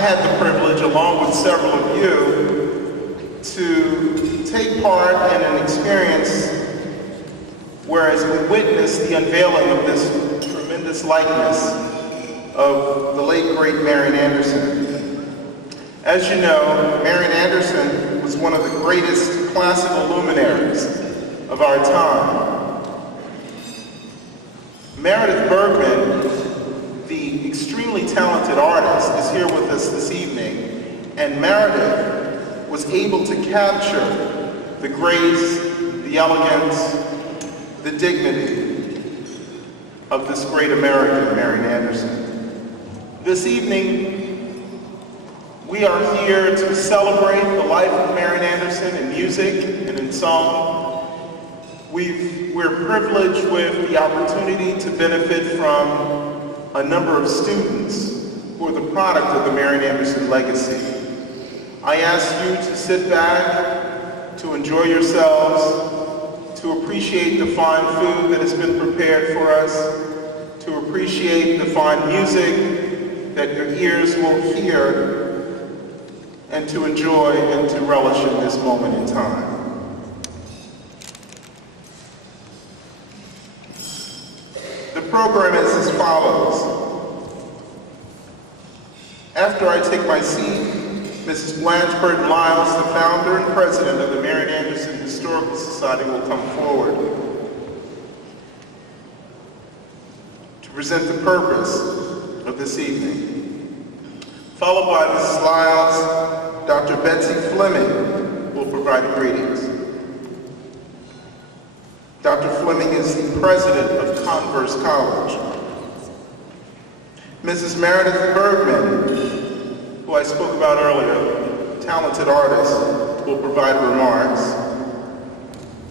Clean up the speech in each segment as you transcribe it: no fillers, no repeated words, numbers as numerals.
had the privilege, along with several of you, to take part in an experience whereas we witnessed the unveiling of this tremendous likeness of the late, great Marian Anderson. As you know, Marian Anderson was one of the greatest classical luminaries of our time. Meredith Bergman, the extremely talented artist, is here with us this evening, and Meredith was able to capture the grace, the elegance, the dignity of this great American, Marian Anderson. This evening, we are here to celebrate the life of Marian Anderson in music and in song. We're privileged with the opportunity to benefit from a number of students who are the product of the Marian Anderson legacy. I ask you to sit back, to enjoy yourselves, to appreciate the fine food that has been prepared for us, to appreciate the fine music that your ears will hear, and to enjoy and to relish in this moment in time. The program is as follows. After I take my seat, Mrs. Blanche Burton-Lyles, the founder and president of the Marian Anderson Historical Society, will come forward to present the purpose of this evening. Followed by Mrs. Lyles, Dr. Betsy Fleming will provide greetings. Dr. Fleming is the president of Converse College. Mrs. Meredith Bergman, who I spoke about earlier, talented artist, will provide remarks,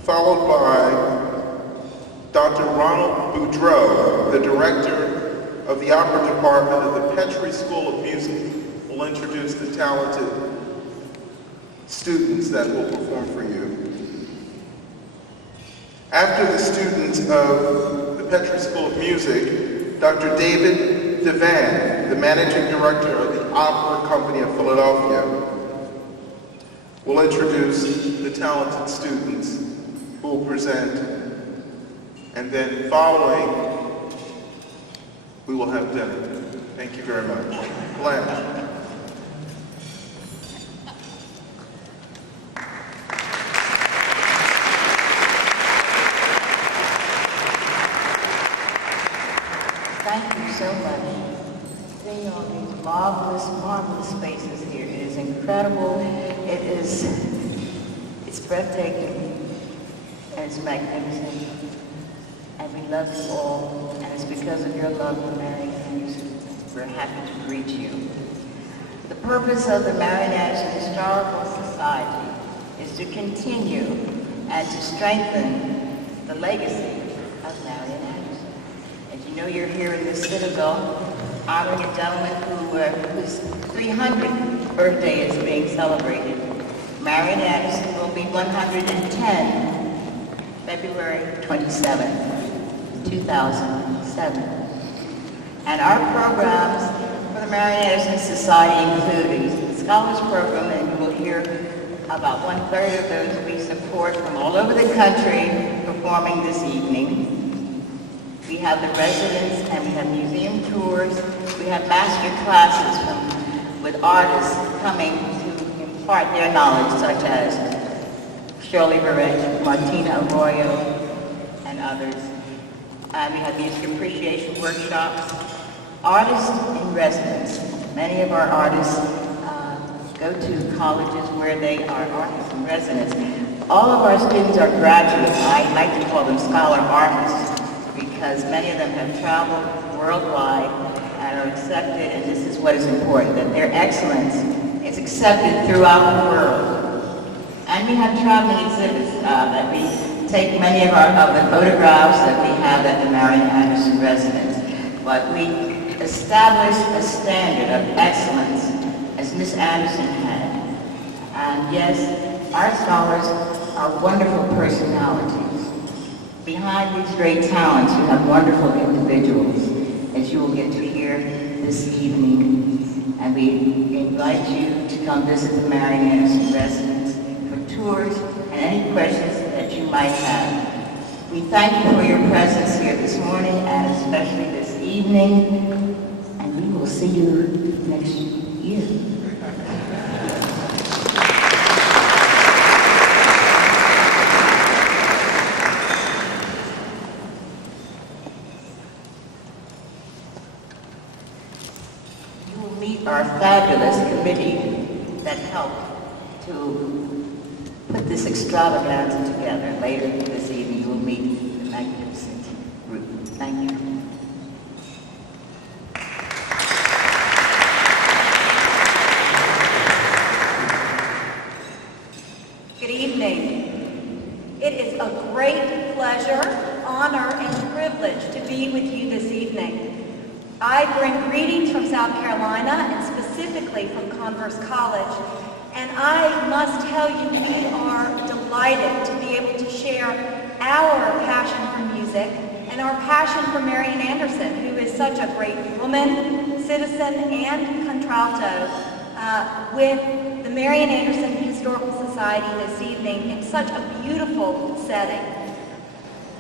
followed by Dr. Ronald Boudreau, the director of the opera department of the Petrie School of Music, will introduce the talented students that will perform for you. After the students of the Petrie School of Music, Dr. David Devan, the managing director of the Opera Company of Philadelphia, will introduce the talented students who will present, and then following, we will have dinner. Thank you very much. Blanche. Thank you so much. Seeing all these marvelous, marvelous spaces here, it is incredible. It's breathtaking, and it's magnificent. And we love you all, and it's because of your love for Marian Anderson. We're happy to greet you. The purpose of the Marian Anderson Historical Society is to continue and to strengthen the legacy of Marian Anderson. As you know, you're here in the Citadel honoring a gentleman whose 300th birthday is being celebrated. Marian Anderson will be 110, February 27, 2007. And our programs for the Marian Anderson Society include a scholars program, and you will hear about 1/3 of those we support from all over the country performing this evening. We have the residents, and we have museum tours. We have master classes with artists coming to impart their knowledge, such as Shirley Barrett, Martina Arroyo, and others. And we have music appreciation workshops. Artists in residence. Many of our artists go to colleges where they are artists in residence. All of our students are graduates. I like to call them scholar artists, because many of them have traveled worldwide and are accepted, and this is what is important, that their excellence is accepted throughout the world. And we have traveling exhibits that we take many of the photographs that we have at the Marian Anderson residence. But we establish a standard of excellence as Miss Anderson had. And yes, our scholars are wonderful personalities. Behind these great talents, you have wonderful individuals, as you will get to hear this evening. And we invite you to come visit the Marian Anderson residence for tours and any questions that you might have. We thank you for your presence here this morning and especially this evening, and we will see you next year. Our fabulous committee that helped to put this extravaganza together. Later this evening, you will meet the magnificent group. Thank you. Good evening. It is a great pleasure, honor, and privilege to be with you this evening. I bring greetings from South Carolina and specifically from Converse College, and I must tell you we are delighted to be able to share our passion for music and our passion for Marian Anderson, who is such a great woman, citizen, and contralto, with the Marian Anderson Historical Society this evening in such a beautiful setting.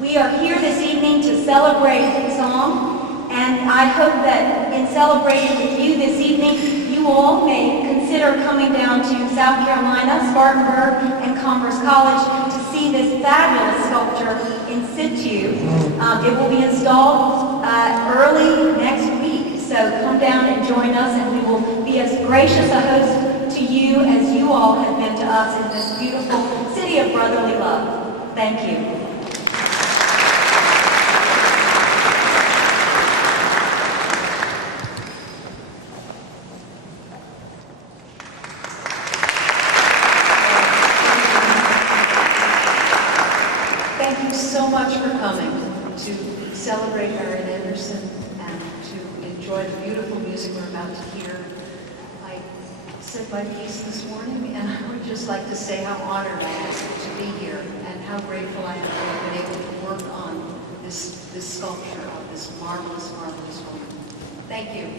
We are here this evening to celebrate song. And I hope that in celebrating with you this evening, you all may consider coming down to South Carolina, Spartanburg, and Commerce College to see this fabulous sculpture in situ. It will be installed early next week, so come down and join us, and we will be as gracious a host to you as you all have been to us in this beautiful city of brotherly love. Thank you. Celebrate Marian Anderson and to enjoy the beautiful music we're about to hear. I said my piece this morning, and I would just like to say how honored I am to be here and how grateful I am to have been able to work on this sculpture of this marvelous, marvelous woman. Thank you.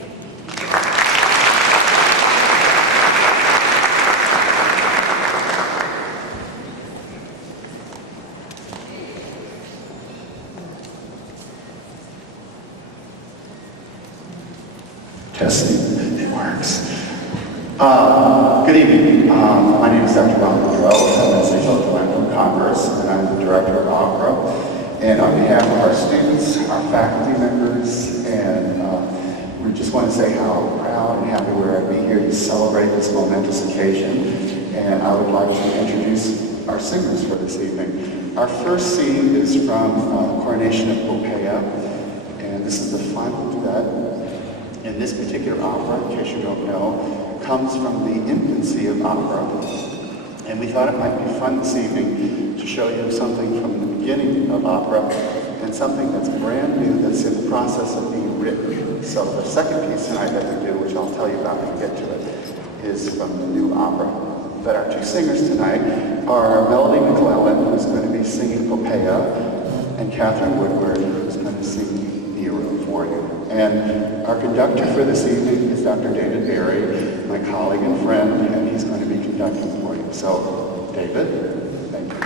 Testing, it works. Good evening. My name is Dr. Ron Monroe. I'm an associate director of Congress, and I'm the director of opera. And on behalf of our students, our faculty members, and we just want to say how proud and happy we are to be here to celebrate this momentous occasion. And I would like to introduce our singers for this evening. Our first scene is from Coronation of Poppaea, and this is the final duet. And this particular opera, in case you don't know, comes from the infancy of opera. And we thought it might be fun this evening to show you something from the beginning of opera and something that's brand new that's in the process of being written. So the second piece tonight that we do, which I'll tell you about when we get to it, is from the new opera. But our two singers tonight are Melody McClellan, who's going to be singing Poppaea, and Catherine Woodward, who's going to sing Nero for you. And our conductor for this evening is Dr. David Berry, my colleague and friend, and he's going to be conducting for you. So, David, thank you.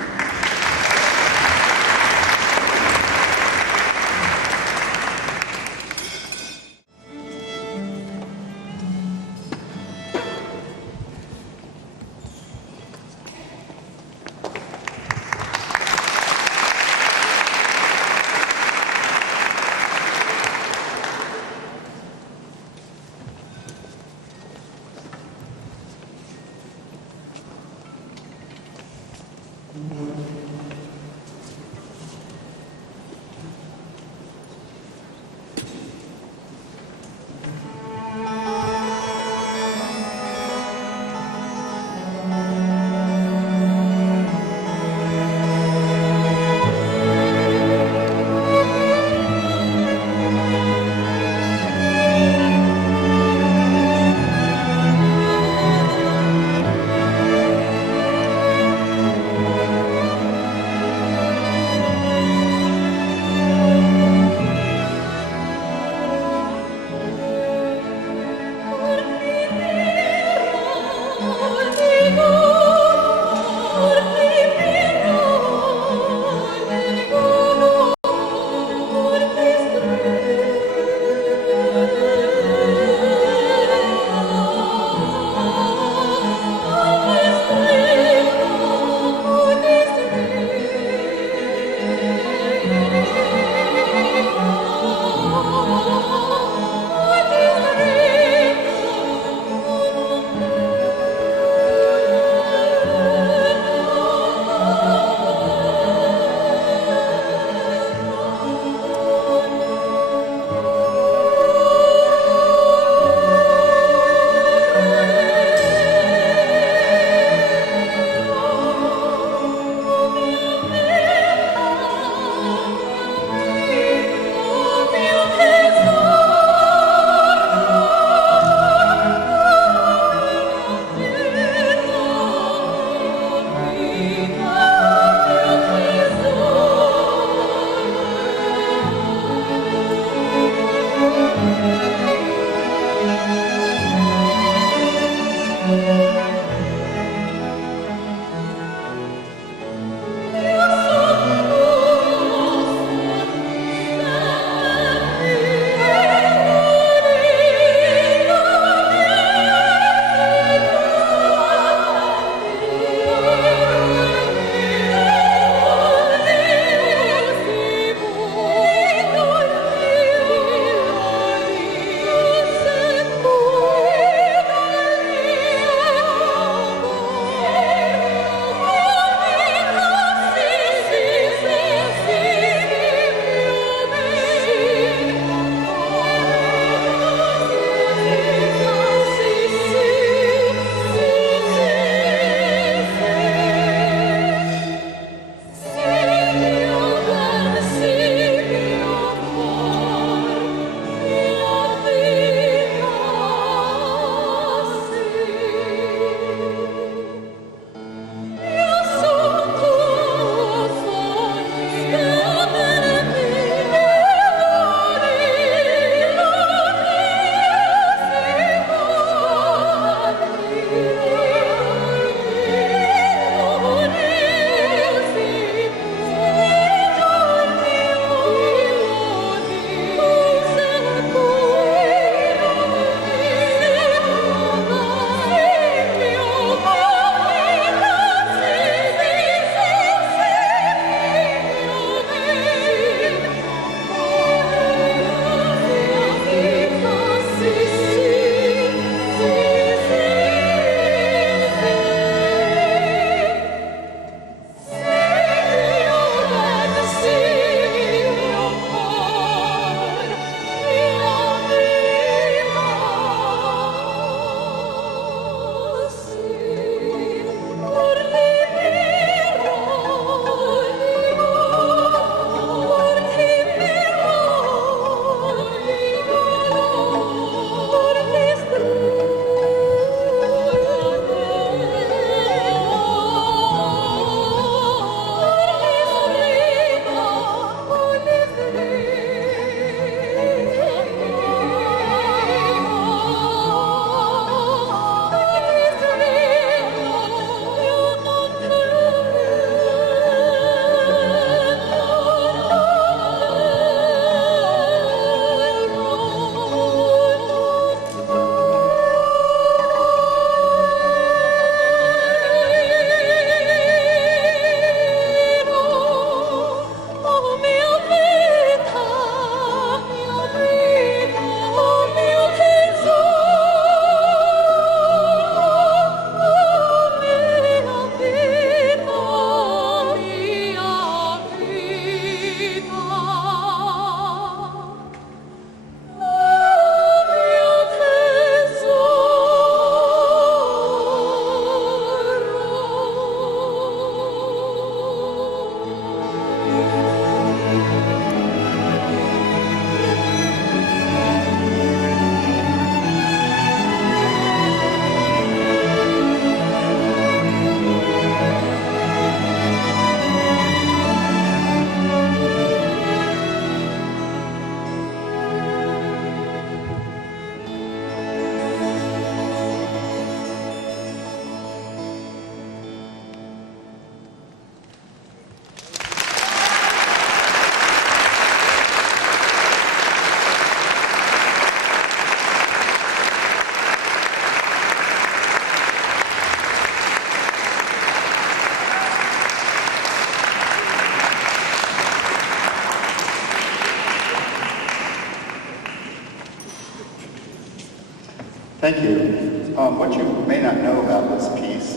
Thank you. What you may not know about this piece,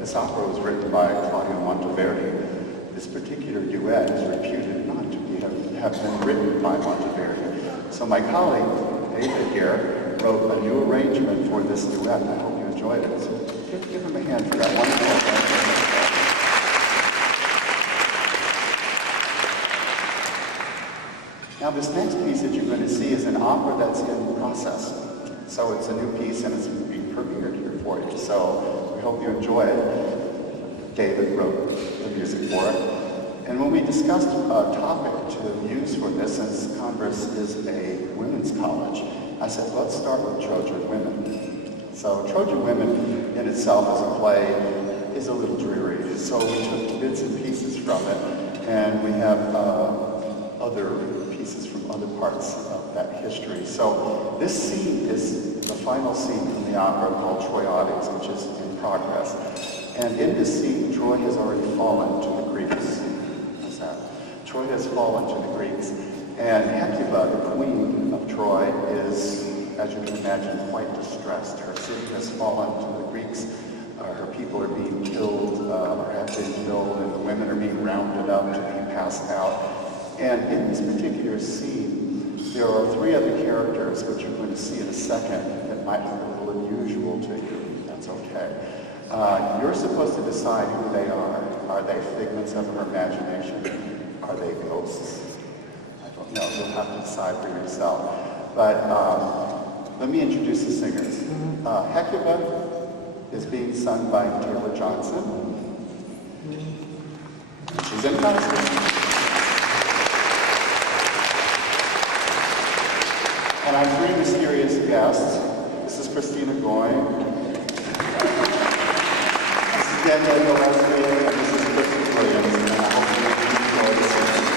this opera was written by Claudio Monteverdi. This particular duet is reputed not to have been written by Monteverdi. So my colleague, David here, wrote a new arrangement for this duet, and I hope you enjoyed it. So give him a hand for that wonderful. Now this next piece that you're going to see is an opera that's in process. So it's a new piece and it's being premiered here for you. So we hope you enjoy it. David wrote the music for it. And when we discussed a topic to use for this, since Congress is a women's college, I said, let's start with Trojan Women. So Trojan Women in itself as a play is a little dreary. So we took bits and pieces from it, and we have other pieces from other parts of that history. So this scene is the final scene from the opera called Troiades, which is in progress. And in this scene, Troy has already fallen to the Greeks. What's that? Troy has fallen to the Greeks. And Hecuba, the queen of Troy, is, as you can imagine, quite distressed. Her city has fallen to the Greeks. Her people are being killed, or have been killed, and the women are being rounded up to be passed out. And in this particular scene, there are three other characters, which you're going to see in a second, that might look a little unusual to you. That's okay. You're supposed to decide who they are. Are they figments of her imagination? Are they ghosts? I don't know. You'll have to decide for yourself. But let me introduce the singers. Hecuba is being sung by Taylor Johnson. She's in costume. And our three mysterious guests. This is Christina Goyne. This is Danielle Gillespie, and this is Christopher Williams. And I hope you enjoy the singing.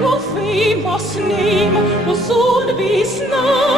Your famous name will soon be known.